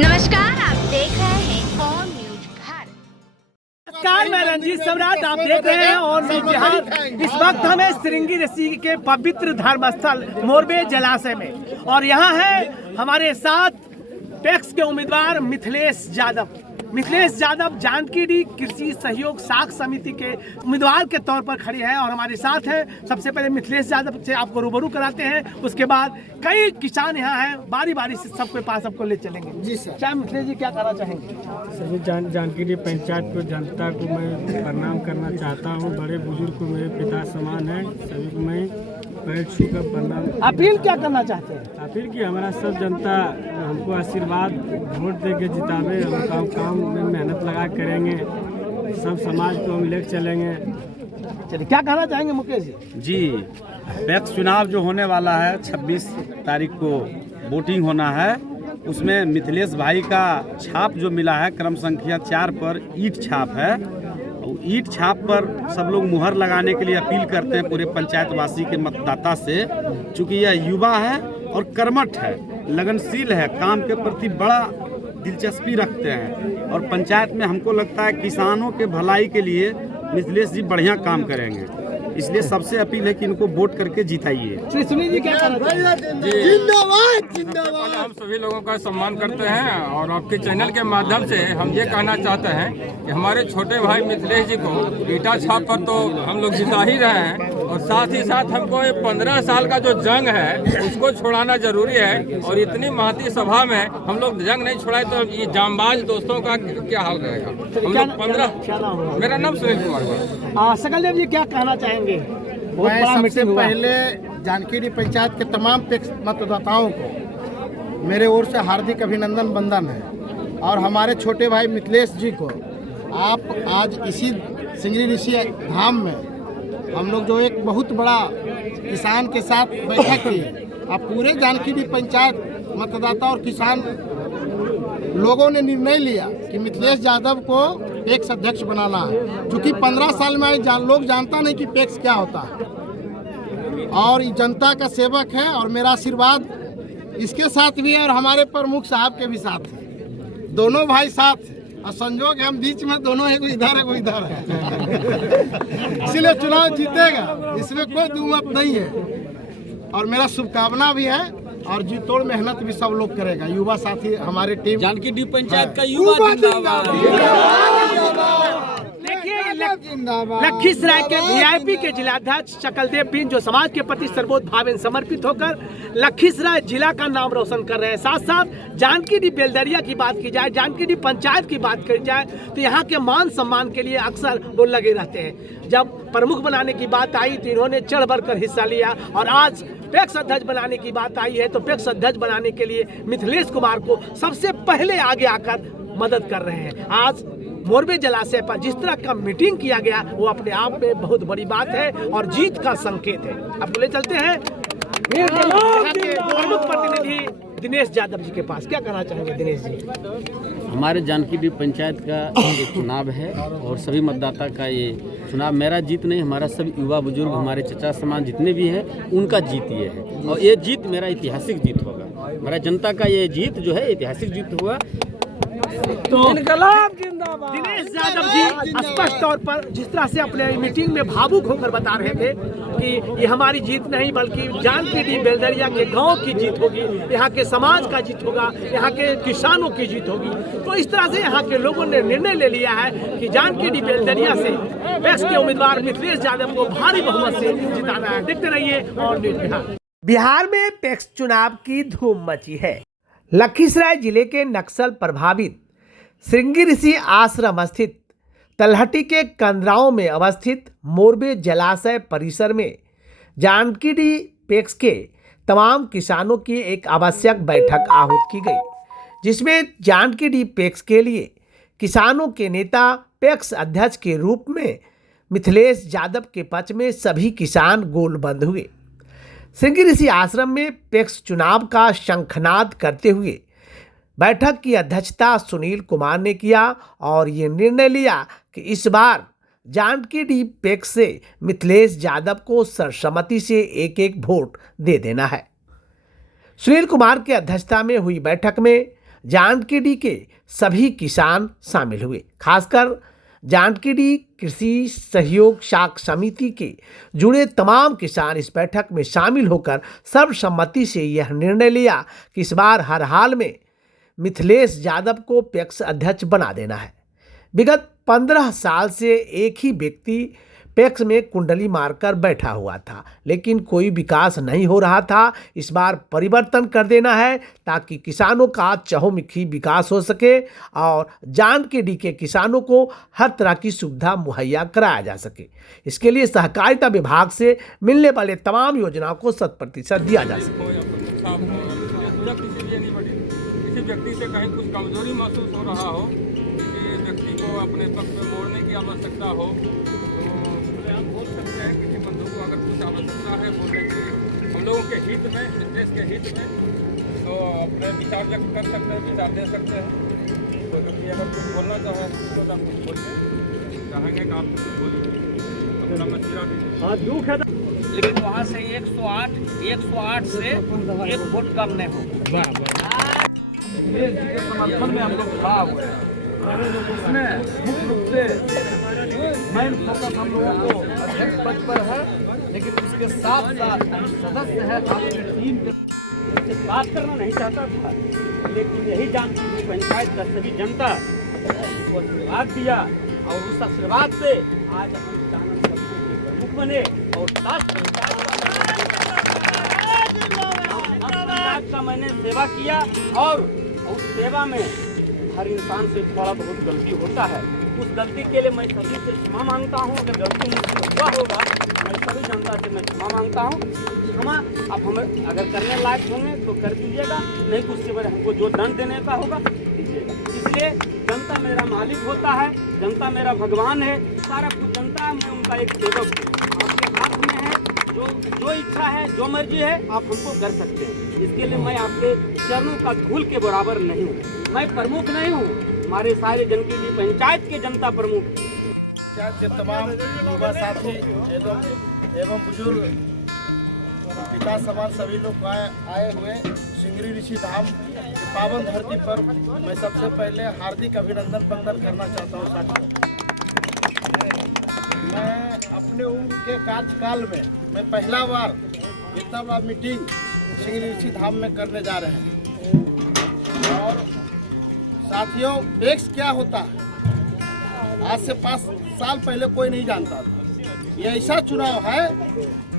नमस्कार, आप देख रहे हैं कौन न्यूज भारत। नमस्कार, मैं रंजीत सम्राट, आप देख रहे हैं और न्यूज बिहार। इस वक्त हमें श्रृंगी ऋषि के पवित्र धर्म स्थल मोरबे जलाशय में और यहाँ है हमारे साथ पैक्स के उम्मीदवार मिथिलेश यादव जानकीडीह कृषि सहयोग साख समिति के उम्मीदवार के तौर पर खड़ी है और हमारे साथ हैं। सबसे पहले मिथिलेश यादव से आपको रूबरू कराते हैं, उसके बाद कई किसान यहाँ हैं, बारी बारी से सबके पास आपको ले चलेंगे। जी सर। क्या मिथिलेश जी क्या कहना चाहेंगे? सभी जानकीडीह पंचायत को, जनता को मैं प्रणाम करना चाहता हूँ। बड़े बुजुर्ग को मेरे पिता समान है, सभी को मैं पैर छू कर प्रणाम। अपील क्या करना चाहते हैं? अपील की हमारा सब जनता हमको आशीर्वाद वोट दे के जितावे। हम काम में मेहनत लगा करेंगे, सब समाज को हम लेकर चलेंगे। चलिए, क्या कहना चाहेंगे मुकेश जी? जी, पैक्स चुनाव जो होने वाला है 26 तारीख को वोटिंग होना है, उसमें मिथिलेश भाई का छाप जो मिला है क्रम संख्या 4 पर ईंट छाप है। ईंट छाप पर सब लोग मुहर लगाने के लिए अपील करते हैं पूरे पंचायतवासी के मतदाता से। चूँकि यह युवा है और कर्मठ है, लगनशील है, काम के प्रति बड़ा दिलचस्पी रखते हैं और पंचायत में हमको लगता है किसानों के भलाई के लिए मिथिलेश जी बढ़िया काम करेंगे। इसलिए सबसे अपील है कि इनको वोट करके जिताइए। सुनील जी क्या कहना चाहेंगे? जिंदाबाद। हम सभी लोगों का सम्मान करते हैं और आपके चैनल के माध्यम से हम ये कहना चाहते हैं कि हमारे छोटे भाई मिथिलेश जी को ईटा छाप पर तो हम लोग जिता ही रहे हैं और साथ ही साथ हमको ये 15 साल का जो जंग है उसको छुड़ाना जरूरी है। और इतनी महती सभा में हम लोग जंग नहीं छुड़ाए तो ये जांबाज दोस्तों का क्या हाल रहेगा। हम लोग 15। मेरा नाम सुनील कुमार है। सकल देव जी क्या कहना चाहेंगे? मैं सबसे पहले जानकीडीह पंचायत के तमाम मतदाताओं को मेरे ओर से हार्दिक अभिनंदन वंदन है। और हमारे छोटे भाई मिथिलेश जी को आप आज इसी श्रृंगी ऋषि धाम में हम लोग जो एक बहुत बड़ा किसान के साथ बैठक की, अब पूरे जानकीडीह पंचायत मतदाता और किसान लोगों ने निर्णय लिया कि मिथिलेश यादव को पैक्स अध्यक्ष बनाना है। क्योंकि 15 साल में लोग जानता नहीं कि पैक्स क्या होता है और जनता का सेवक है और मेरा आशीर्वाद इसके साथ भी है और हमारे प्रमुख साहब के भी साथ है। दोनों भाई साथ और संजोग हम बीच में दोनों है, कोई इधर है कोई इधर है। इसलिए चुनाव जीतेगा, इसमें कोई दुमत नहीं है और मेरा शुभकामना भी है और जी तोड़ मेहनत भी सब लोग करेगा। युवा साथी हमारे टीम जानकीडीह पंचायत का युवा लखीसराय के वीआईपी के जिलाध्यक्ष शकलदेव बिन जो समाज के प्रति सर्वोच्च भाव समर्पित होकर लखीसराय जिला का नाम रोशन कर रहे हैं। साथ साथ जानकीडीह बेलदरिया की बात की जाए, जानकीडीह पंचायत की बात करी जाए तो यहाँ के मान सम्मान के लिए अक्सर वो लगे रहते हैं। जब प्रमुख बनाने की बात आई तो इन्होंने चढ़ बढ़ कर हिस्सा लिया और आज पैक्स अध्यक्ष बनाने की बात आई है तो पैक्स अध्यक्ष बनाने के लिए मिथिलेश कुमार को सबसे पहले आगे आकर मदद कर रहे हैं। आज मोरबे जलाशय पर जिस तरह का मीटिंग किया गया वो अपने आप में बहुत बड़ी बात है और जीत का संकेत है। आपको ले चलते हैं प्रमुख प्रतिनिधि दिनेश यादव जी के पास। क्या कहना चाहेंगे दिनेश जी? हमारे जानकीडीह पंचायत का एक चुनाव है और सभी मतदाता का ये चुनाव मेरा जीत नहीं, हमारा सभी युवा बुजुर्ग, हमारे चचा समान जितने भी हैं उनका जीत ये है और ये जीत मेरा ऐतिहासिक जीत होगा। हमारा जनता का ये जीत जो है ऐतिहासिक जीत होगा। तो दिनेश यादव जी स्पष्ट तौर पर जिस तरह से अपने मीटिंग में भावुक होकर बता रहे थे कि ये हमारी जीत नहीं बल्कि जानकीडीह बेलदरिया के गांव की जीत होगी, यहाँ के समाज का जीत होगा, यहाँ के किसानों की जीत होगी। तो इस तरह से यहाँ के लोगों ने निर्णय ले लिया है कि जानकीडीह बेलदरिया से पैक्स के उम्मीदवार मिथिलेश यादव को भारी बहुमत से जिताना है। देखते रहिए और न्यूज बिहार में पैक्स चुनाव की धूम मची है। लखीसराय जिले के नक्सल प्रभावित श्रृंगी ऋषि आश्रम स्थित तलहटी के कंदराओं में अवस्थित मोरबे जलाशय परिसर में जानकीडीह पैक्स के तमाम किसानों की एक आवश्यक बैठक आहूत की गई, जिसमें जानकीडीह पैक्स के लिए किसानों के नेता पैक्स अध्यक्ष के रूप में मिथिलेश यादव के पक्ष में सभी किसान गोलबंद हुए। श्रृंगी ऋषि आश्रम में पैक्स चुनाव का शंखनाद करते हुए बैठक की अध्यक्षता सुनील कुमार ने किया और ये निर्णय लिया कि इस बार जानकीडीह पैक्स से मिथिलेश यादव को सर्वसम्मति से एक एक वोट दे देना है। सुनील कुमार की अध्यक्षता में हुई बैठक में जानकीडीह के सभी किसान शामिल हुए। खासकर जानकीडीह कृषि सहयोग शाख समिति के जुड़े तमाम किसान इस बैठक में शामिल होकर सर्वसम्मति से यह निर्णय लिया कि इस बार हर हाल में मिथिलेश यादव को पैक्स अध्यक्ष बना देना है। विगत 15 साल से एक ही व्यक्ति पैक्स में कुंडली मारकर बैठा हुआ था, लेकिन कोई विकास नहीं हो रहा था। इस बार परिवर्तन कर देना है ताकि किसानों का चहुमुखी विकास हो सके और जानकीडीह के किसानों को हर तरह की सुविधा मुहैया कराया जा सके। इसके लिए सहकारिता विभाग से मिलने वाले तमाम योजनाओं को 100% दिया जा सके। किसी व्यक्ति से कहीं कुछ कमजोरी महसूस हो रहा हो, किसी व्यक्ति को अपने पक्ष में मोड़ने की आवश्यकता हो, तो आप बोल सकते हैं। किसी बंधु को अगर कुछ आवश्यकता है बोलने की, हम लोगों के हित में, देश के हित में, तो अपने विचार व्यक्त कर सकते हैं, विचार दे सकते हैं। तो व्यक्ति अगर कुछ बोलना चाहे तो आप कुछ बोलिए, चाहेंगे कि आप कुछ बोलिए, अपना मशवरा दीजिए। हाँ, दुख है लेकिन वहाँ से 108 से एक वोट कम नहीं होगा। समर्थन में हम लोग खड़ा हुए हैं। उसमें मुख्य रूप से मेन फोकस हम लोगों को अध्यक्ष पद पर है, लेकिन उसके साथ साथ सदस्य है आपकी टीम के बात करना नहीं चाहता था, लेकिन यही जानकीडीह पंचायत का सभी जनता को आशीर्वाद दिया और उस आशीर्वाद से आज हम किसानों के प्रमुख बने और 10 पंचायत का मैंने सेवा किया और उस सेवा में हर इंसान से थोड़ा बहुत गलती होता है। उस गलती के लिए मैं सभी से क्षमा मांगता हूँ। अगर गलती मुझसे हुआ होगा, मैं सभी जनता से मैं क्षमा मांगता हूँ। क्षमा अब हमें अगर करने लायक होंगे तो कर दीजिएगा, नहीं तो उसके बाद हमको जो दंड देने का होगा दीजिएगा। इसलिए जनता मेरा मालिक होता है, जनता मेरा भगवान है, सारा कुछ जनता है, मैं उनका एक सेवक हूँ। आपके हाथ में है, जो इच्छा है, जो मर्जी है, आप हमको कर सकते हैं। इसके लिए मैं आपके चरणों का धूल के बराबर नहीं हूँ। मैं प्रमुख नहीं हूँ, हमारे सारे जानकीडीह पंचायत के जनता प्रमुख। पंचायत के तमाम युवा साथी एवं बुजुर्ग पिता समान सभी लोग आए हुए सिंगरी ऋषि धाम के पावन धरती पर मैं सबसे पहले हार्दिक अभिनंदन वंदन करना चाहता हूँ साथियों। मैं अपने उम्र के कार्यकाल में मैं पहला बार इतना बड़ा मीटिंग सिंगरी ऋषि धाम में करने जा रहे हैं। और साथियों, टैक्स क्या होता है आज से 5 साल पहले कोई नहीं जानता था। ये ऐसा चुनाव है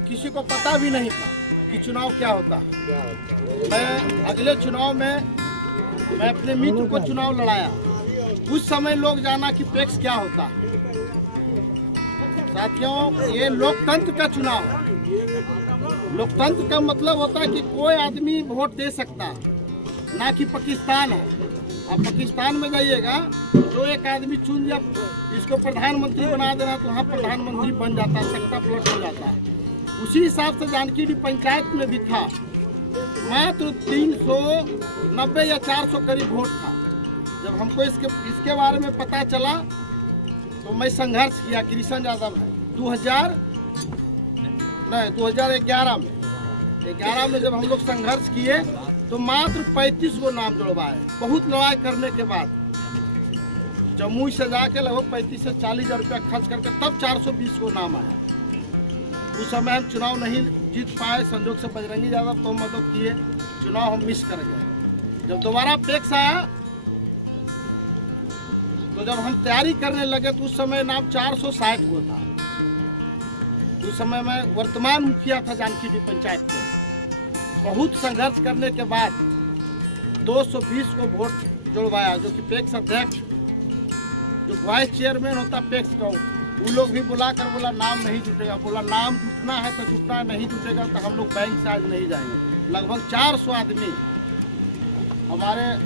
किसी को पता भी नहीं था कि चुनाव क्या होता है। मैं अगले चुनाव में मैं अपने मित्र को चुनाव लड़ाया। उस समय लोग जाना कि टैक्स क्या होता है। साथियों, ये लोकतंत्र का चुनाव है। लोकतंत्र का मतलब होता है कि कोई आदमी वोट दे सकता है, ना कि पाकिस्तान है। अब पाकिस्तान में जाइएगा जो एक आदमी चुन जब इसको प्रधानमंत्री बना देना तो वहाँ प्रधानमंत्री बन जाता है, सत्ता पलट हो जाता है। उसी हिसाब से जानकीडीह पंचायत में भी था। मात्र 390 या 400 करीब वोट था। जब हमको इसके बारे में पता चला तो मैं संघर्ष किया। कृष्ण यादव है 2011 में जब हम लोग संघर्ष किए तो मात्र 35 को नाम जुड़वाए। बहुत लड़ाई करने के बाद जम्मू से जाके लगभग 35 से 40 हज़ार रुपया खर्च करके तब 420 को नाम आया। उस समय हम चुनाव नहीं जीत पाए, संजोग से बजरंगी यादव तो मदद किए, चुनाव हम मिस कर गए। जब दोबारा पैक्स आया तो जब हम तैयारी करने लगे तो उस समय नाम 460 को था। उस समय मैं वर्तमान मुखिया था जानकीडीह पंचायत में। बहुत संघर्ष करने के बाद 220 को वोट जुड़वाया, जो कि पैक्स अध्यक्ष, जो वाइस चेयरमैन होता पैक्स का, वो लोग भी बोला नाम नहीं जुटेगा। बोला नाम जुटना है तो जुटना है, नहीं जुटेगा तो हम लोग बैंक से आज नहीं जाएंगे। लगभग 400 आदमी हमारे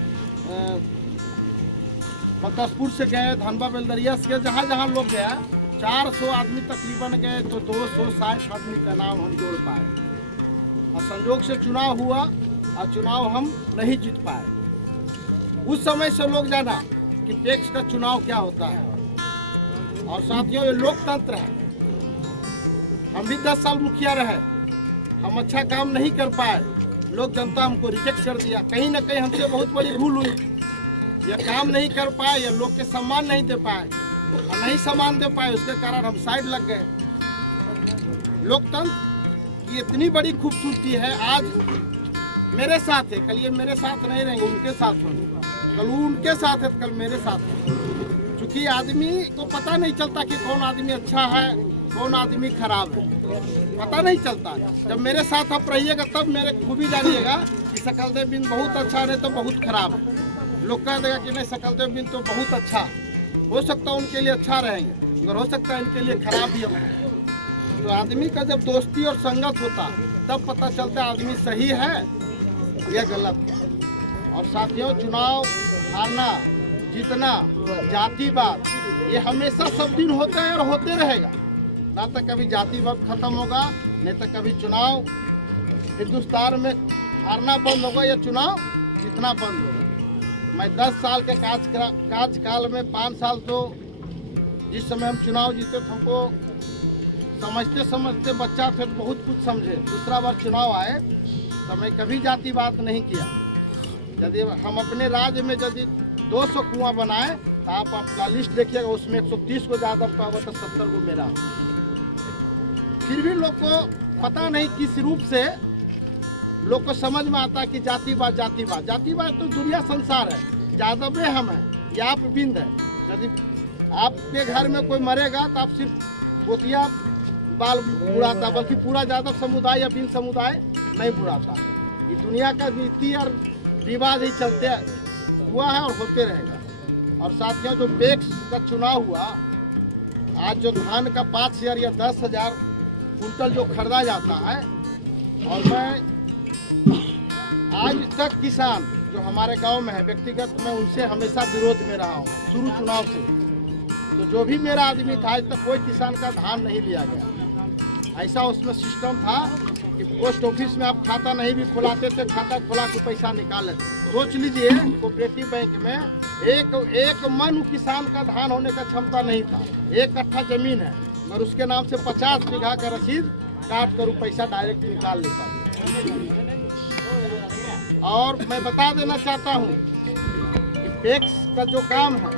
मकसपुर से गए, धनबा बेलदरिया से गए, जहाँ जहाँ लोग गया 400 आदमी तकरीबन गए तो 260 आदमी का नाम हम जोड़ पाए। और संजोग से चुनाव हुआ और चुनाव हम नहीं जीत पाए। उस समय से लोग जाना कि पैक्स का चुनाव क्या होता है। और साथियों, ये लोकतंत्र है। हम भी 10 साल मुखिया रहे, हम अच्छा काम नहीं कर पाए, लोग जनता हमको रिजेक्ट कर दिया। कहीं ना कहीं हमसे बहुत बड़ी भूल हुई, यह काम नहीं कर पाए या लोग के सम्मान नहीं दे पाए और नहीं सम्मान दे पाए, उसके कारण हम साइड लग गए। लोकतंत्र की इतनी बड़ी खूबसूरती है, आज मेरे साथ है, कल ये मेरे साथ नहीं रहेंगे, उनके साथ होंगे, कल वो उनके साथ है, कल मेरे साथ है। क्योंकि आदमी को पता नहीं चलता कि कौन आदमी अच्छा है, कौन आदमी खराब है, पता नहीं चलता। जब मेरे साथ आप रहिएगा तब मेरे खूबी जानिएगा कि सकलदेव बिंद बहुत अच्छा नहीं तो बहुत खराब है। लोग कह देगा कि नहीं सकलदेव बिंद तो बहुत अच्छा, हो सकता है उनके लिए अच्छा रहेंगे, मगर हो सकता है इनके लिए खराब भी होगा। तो आदमी का जब दोस्ती और संगत होता तब पता चलता है आदमी सही है या गलत है। और साथियों, चुनाव हारना जीतना जातिवाद ये हमेशा सब दिन होता है और होते रहेगा। ना तो कभी जातिवाद खत्म होगा, नहीं तो कभी चुनाव हिंदुस्तान में हारना बंद होगा या चुनाव जीतना बंद होगा। मैं 10 साल के कार्यकाल में 5 साल तो जिस समय हम चुनाव जीते थे, हमको समझते समझते बच्चा थे तो बहुत कुछ समझे। दूसरा बार चुनाव आए तो मैं कभी जातिवाद नहीं किया। यदि हम अपने राज्य में यदि 200 कुआं बनाए तो आप अपना लिस्ट देखिएगा, उसमें 130 को ज़्यादा पाओगे तो 70 को मेरा। फिर भी लोग को पता नहीं किस रूप से लोग को समझ में आता है कि जातिवाद जातिवाद जातिवाद तो दुनिया संसार है। यादव में हम हैं या आप बिंद है। यदि आपके घर में कोई मरेगा तो आप सिर्फ गोतिया बाल बुढ़ाता, बल्कि पूरा यादव समुदाय या बिंद समुदाय नहीं बुढ़ाता। ये दुनिया का रीति और रिवाज ही चलते हुआ है और होते रहेगा। और साथियों, जो पैक्स का चुनाव हुआ, आज जो धान का 5,000 या 10,000 कुंटल जो खरीदा जाता है, और मैं आज तक किसान जो हमारे गांव में है, व्यक्तिगत मैं उनसे हमेशा विरोध में रहा हूँ शुरू चुनाव से। तो जो भी मेरा आदमी था, आज तक कोई किसान का धान नहीं लिया गया। ऐसा उसमें सिस्टम था कि पोस्ट ऑफिस में आप खाता नहीं भी खुलाते थे, खाता खुला के पैसा निकाल लेते। सोच लीजिए, कोऑपरेटिव बैंक में एक मन किसान का धान होने का क्षमता नहीं था। 1 कट्ठा जमीन है और उसके नाम से 50 बीघा का रसीद काट कर पैसा डायरेक्ट निकाल लेता था। और मैं बता देना चाहता हूँ कि पैक्स का जो काम है,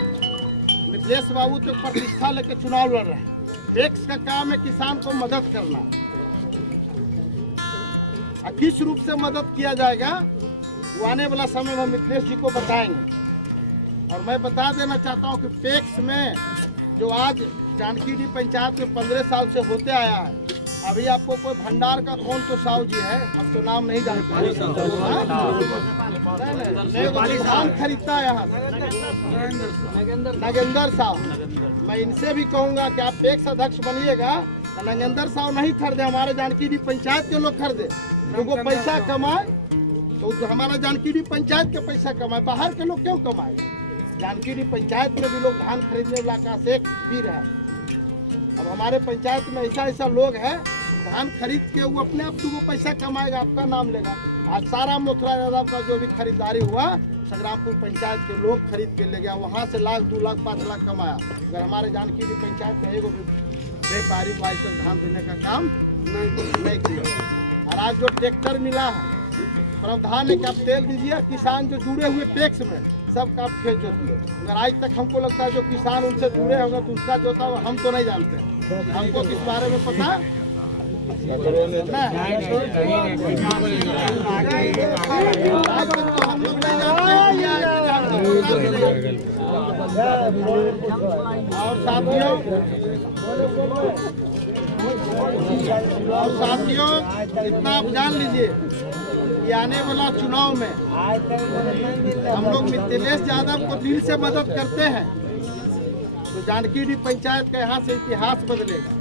मिथिलेश बाबू तो प्रतिष्ठा लेकर चुनाव लड़ रहे हैं। पैक्स का काम है किसान को मदद करना। किस रूप से मदद किया जाएगा वो आने वाला समय में मिथिलेश जी को बताएंगे। और मैं बता देना चाहता हूँ कि पैक्स में जो आज जानकी डी पंचायत में 15 साल से होते आया है, अभी आपको कोई भंडार का कौन तो साहू जी है, हम तो नाम नहीं जानते, धान खरीदता है यहाँ नगेंद्र साहब। मैं इनसे भी कहूँगा कि आप पैक्स अध्यक्ष बनिएगा तो नगेंद्र साहब नहीं खरीदे, हमारे जानकी डी पंचायत के लोग खरीदे। उनको पैसा कमाए तो हमारा जानकी डी पंचायत के पैसा कमाए, बाहर के लोग क्यों कमाए। जानकी डी पंचायत में भी लोग धान खरीदने वाला का से भी रहा। अब हमारे पंचायत में ऐसा लोग हैं, धान खरीद के वो अपने आप वो पैसा कमाएगा, आपका नाम लेगा। आज सारा मोथरा यादव का जो भी खरीदारी हुआ, संग्रामपुर पंचायत के लोग खरीद के ले गया, वहाँ से 1 लाख 2 लाख 5 लाख कमाया। अगर हमारे जानकी डी पंचायत में एगो व्यापारी भाई तक धान देने का काम नहीं किया। और आज जो ट्रैक्टर मिला है, प्रावधान है कि आप तेल दीजिए, किसान जो जुड़े हुए पैक्स में सबका आप खेत जोतिए। अगर आज तक हमको लगता है जो किसान उनसे जुड़े होंगे तो उसका जोता हुआ हम तो नहीं जानते, हमको इस बारे में पता और साथियों इतना आप जान लीजिए कि आने वाला चुनाव में हम लोग मिथिलेश यादव को दिल से मदद करते हैं तो जानकी डी पंचायत का यहाँ से इतिहास बदलेगा।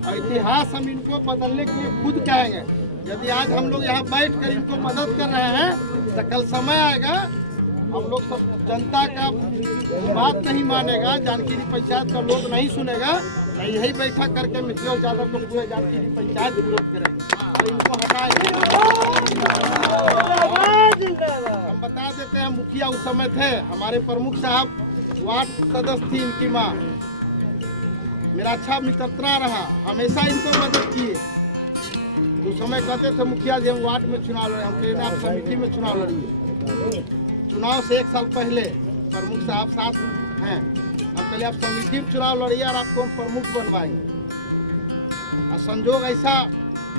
और इतिहास हम इनको बदलने के लिए खुद कहेंगे। यदि आज हम लोग यहाँ बैठ कर इनको मदद कर रहे हैं तो कल समय आएगा हम लोग सब जनता का बात नहीं मानेगा, जानकी डी पंचायत का लोग नहीं सुनेगा, नहीं यही बैठा करके मिथिलेश यादव को पूरे जानकी डी पंचायत विरोध करेंगे और इनको हटाएंगे। हम बता देते हैं, मुखिया उस समय थे, हमारे प्रमुख साहब वार्ड सदस्य थी इनकी माँ, मेरा अच्छा मित्रता रहा, हमेशा इनको मदद किए। उस समय कहते थे मुखिया जी हम वार्ड में चुनाव लड़े, हम कहे आप समिति में चुनाव लड़िए। चुनाव से 1 साल पहले प्रमुख साहब साथ हैं, हम कहे आप समिति में चुनाव लड़िए और आपको हम प्रमुख बनवाएंगे। और संजोग ऐसा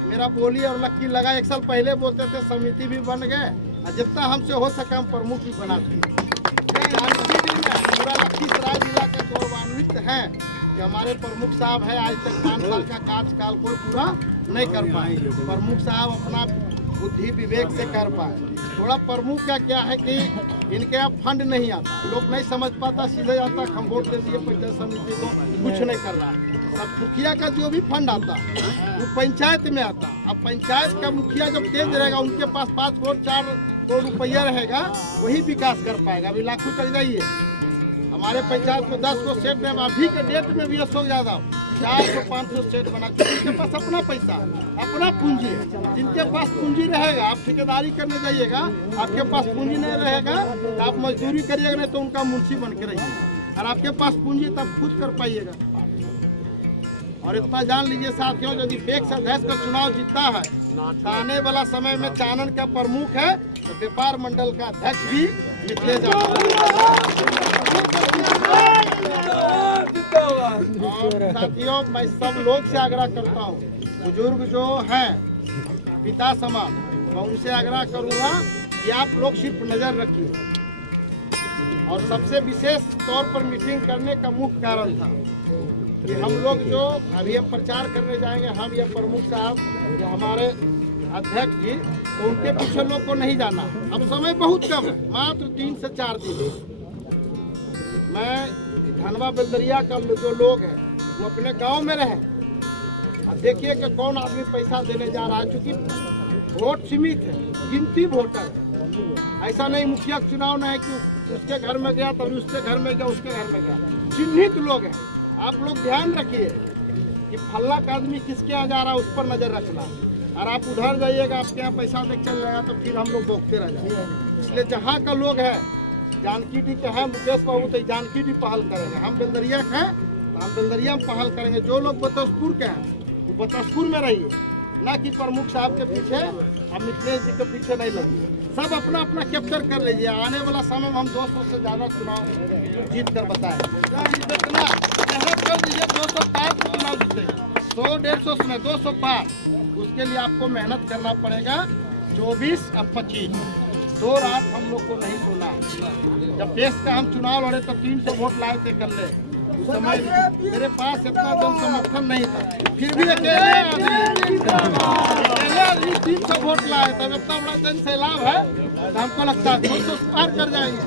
मेरा बोली और लक्की लगा, 1 साल पहले बोलते थे समिति भी बन गए और जितना हमसे हो सके हम प्रमुख भी बना दिए। पूरा लखीसराय जिला के गौरवान्वित हैं कि हमारे प्रमुख साहब है, आज तक 5 साल का कार्यकाल कोई पूरा नहीं कर पाए। प्रमुख साहब अपना बुद्धि विवेक से कर पाए। थोड़ा प्रमुख का क्या है कि इनके यहाँ फंड नहीं आता, लोग नहीं समझ पाता, सीधे आता हम वोट दे दिए पंचायत समिति को, कुछ नहीं कर रहा। सब मुखिया का जो भी फंड आता वो पंचायत में आता। अब पंचायत का मुखिया जब तेज रहेगा, उनके पास 5 वोट 4 करोड़ रुपया रहेगा, वही विकास कर पाएगा। अभी लाखों चल जाइए, हमारे पंचायत में 10 को सेट है, अभी के डेट में भी अशोक यादव 400-500 सेट बना चुके। उनके पास अपना पैसा, अपना पूंजी है। जिनके पास पूंजी रहेगा, आप ठेकेदारी करने जाइएगा, आपके पास पूंजी नहीं रहेगा तो आप मजदूरी करिएगा, नहीं तो उनका मुंशी बन के रहिएगा। और आपके पास पूंजी तब खुद कर पाइएगा। और इतना जान लीजिए साथियों, यदि पैक्स अध्यक्ष का चुनाव जीतता है तो आने वाला समय में चानन का प्रमुख है तो व्यापार मंडल का अध्यक्ष भी मिथिलेश और साथियों, मैं सब लोग से आग्रह करता हूँ, बुजुर्ग जो हैं पिता समान, मैं उनसे आग्रह करूँगा कि आप लोग सिर्फ नज़र रखिए। और सबसे विशेष तौर पर मीटिंग करने का मुख्य कारण था कि हम लोग जो अभी हम प्रचार करने जाएंगे, हम या प्रमुख साहब जो हमारे अध्यक्ष जी, तो उनके पीछे लोग को नहीं जाना। अब समय बहुत कम है, मात्र 3 से 4 दिन। मैं धनवा बेलदरिया का जो लोग हैं वो अपने गांव में रहें। अब देखिए कि कौन आदमी पैसा देने जा रहा है, क्योंकि वोट सीमित है, गिनती वोटर है। ऐसा नहीं मुखिया चुनाव नहीं है कि उसके घर में गया तभी उसके घर में गया, उसके घर में गया, चिन्हित लोग हैं। आप लोग ध्यान रखिए कि फल्ला का आदमी किसके यहाँ जा रहा है, उस पर नज़र रखना। और आप उधर जाइएगा, आपके यहाँ पैसा देख चल जाएगा तो फिर हम लोग भोगते रह जाएंगे। इसलिए जहाँ का लोग है, जानकी डी के हैं मुकेश बाबू, तो जानकी डी पहल करेंगे। हम बेलदरिया के हैं तो हम बेलदरिया में पहल करेंगे। जो लोग बतसपुर के हैं वो बतसपुर में रहिए, ना कि प्रमुख साहब के पीछे और मिथिलेश जी के पीछे नहीं लगिए। सब अपना अपना कैप्चर कर लीजिए। आने वाला समय में हम 200 से ज़्यादा चुनाव जीत कर बताएं। जितना मेहनत कर दीजिए, 200 पार चुनाव जीते, 100-150 में 200 पार। उसके लिए आपको मेहनत करना पड़ेगा। 24 और 25 2 रात हम लोग को नहीं सोना। जब देश का हम चुनाव लड़े तो 300 वोट लाए थे कर ले। उस समय मेरे पास इतना जन समर्थन नहीं था, फिर भी अकेले आदमी 300 वोट लाए। तब इतना बड़ा जन सैलाब है तो हमको लगता है 200 पार कर जाएंगे।